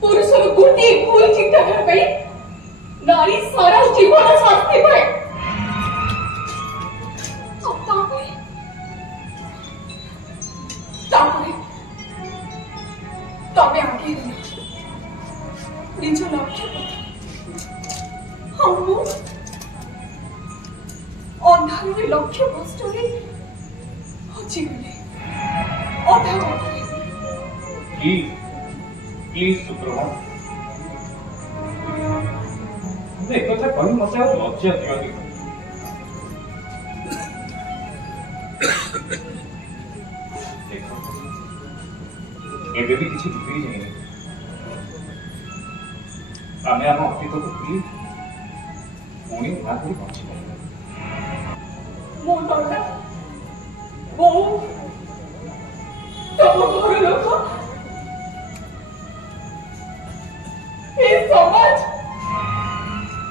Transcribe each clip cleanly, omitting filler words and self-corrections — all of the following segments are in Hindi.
पुरुषर गोटे भूल चिंताधारा पाई नारी सारा जीवन शास्ति पाए तबे आगे निज लक्ष्य हम अंधार लक्ष्य भ्रष्ट हजिगले अधा प्लीज सुब्रमण्य एक कथा कही मत लज्जा दियो एबे भी किसी बिगड़ी जाए आम आम अतीत को भूली पुणी नूआ कर बची मो नंदा बो तम घर लोक समाज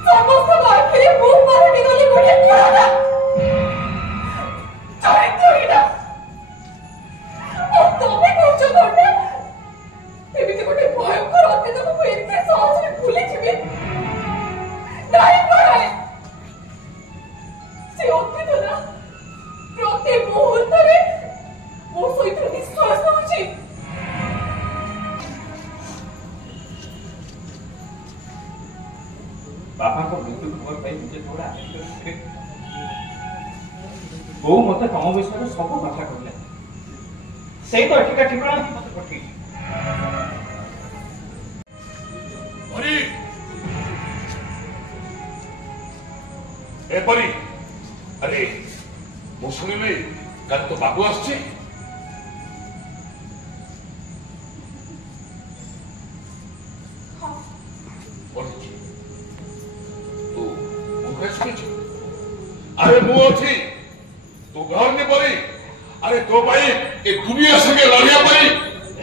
समस्त आखिरी मुख मारने गली गोटे पुराना चरित्रहीना तमें कौच गोटे एमिति गोटे भयंकर अतीत को एते सहज भूली जीवी नहीं पाए से अतीत ना प्रति मुहूर्त मो सहित निश्वास होची बापा को मृत्यु खबर पाई मुझे थोड़ा बो मत तम विषय सब कथा कहले से तो ठिका ठिकाना मत पठी परी ए परी अरे मु सुनिली कल तो बाबू आछे अरे मु अच्छी तू घर ने परी अरे तो भाई ए दुनिया संगे लड़िया परी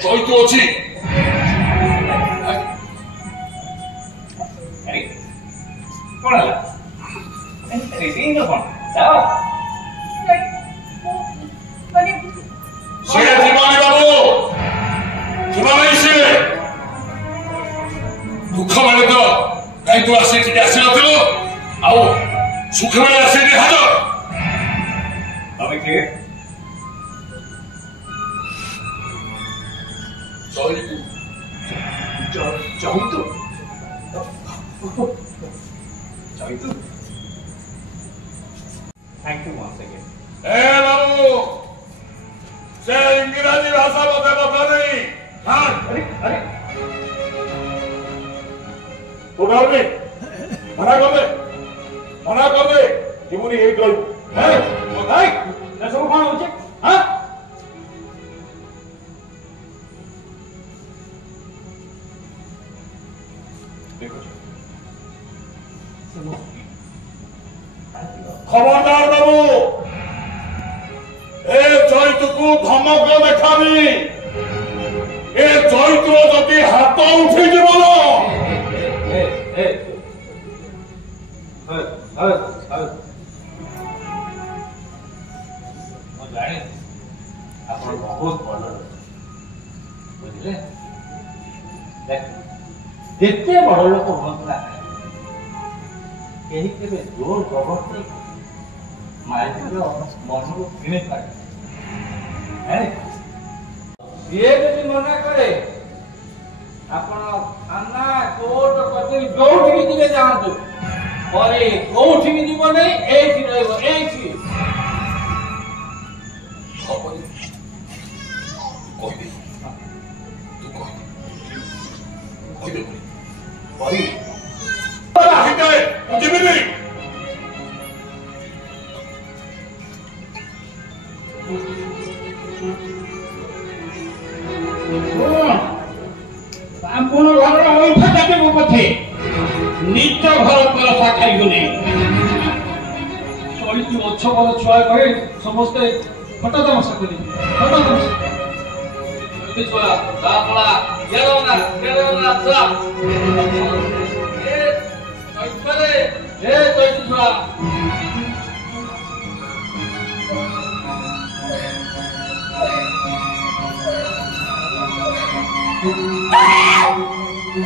चैतु अच्छी कौन है रीडिंग कौन जाओ से जीवानी बाबू जीवानी से दुख माने तो कहीं तू आसे ठीक आसे नथिलो आओ सुख में आसे दे हाजर अबे के Chaitu thank you once again ए बाबू से इंग्रजी भाषा बोलते बता नहीं हाँ अरे तू घर में मना कर दे जीवनी एक रही है भाई ना सब कौन होचे हां देखो खबरदार बाबू ए चैतु को धमक देखाबी ए चैतु जदि हाथ उठी जीवन जाने आप बहुत भल बुझे जिते बड़ लोक हूँ कहीं के जोर जबरदस्ती माइक मन को किने पाए ये यदि मना करे आपण थाना कोर्ट कचेरी जोठी भी दिले जांतु परे कोठी भी जीव नहीं एठी रहबो एठी खबर कोई दे तू कोई दे परी हिटाए जीवी नहीं संपूर्ण घर ओइठा जाके वो पथे नित्य घर पर साखाई गुने चलितु अच्छो बल छुआ कहे समस्त फटा तमाशा करी फटा तमाशा चलितु छुआ दापला गेरोना सा ए चैतरे ए चैतु छुआ ସୁପ୍ରଭା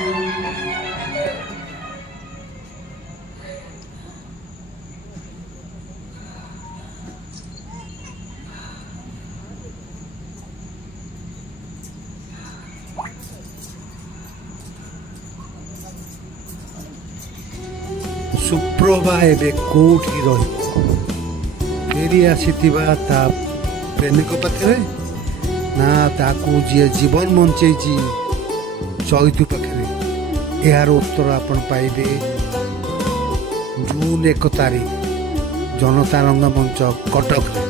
ଏବେ କୋଉଠି ରହିବ? ଫେରି ଆସିଥିବା ତା ପ୍ରେମିକ ପାଖରେ ନା ତାକୁ ଯିଏ ଜୀବନ ବଞ୍ଚେଇଛି ଚୈତୁ ପାଖରେ? ଏହାର ଉତ୍ତର ଆପଣ ପାଇବେ ଜୁନ୍ 1 ତାରିଖ ଜନତା ରଙ୍ଗମଞ୍ଚ କଟକରେ।